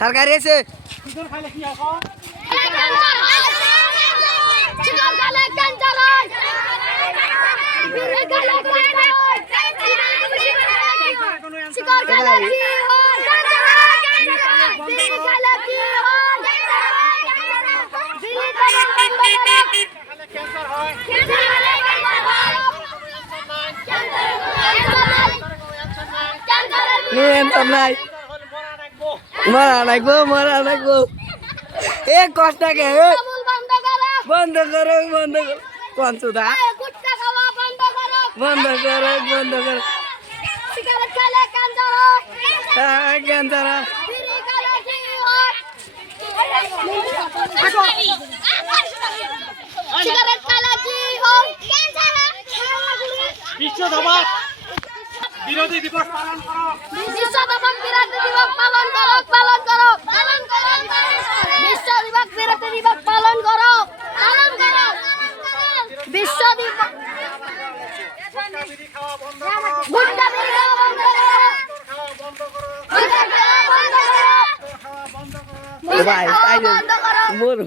সরকারি আছে মারা লাগবো এ কষ্ট কে বন্ধ করো কোন সুদা বন্ধ করো ক্যান্সার বিশ্ব ধর্ষণ বিরোধী দিবস পালন করো। বিশ্ব ধর্ষণ বিরোধী দিবস পালন করো। বিশ্ব দিবস বিরোধী দিবস পালন করো। বিশ্ব দিবস গুটখা বিড়ি খাওয়া বন্ধ গুটখা বিড়ি খাওয়া বন্ধ করো। খাওয়া বন্ধ করো। গুটখা খাওয়া বন্ধ করো। খাওয়া বন্ধ করো। ভাই বন্ধ করো। মোর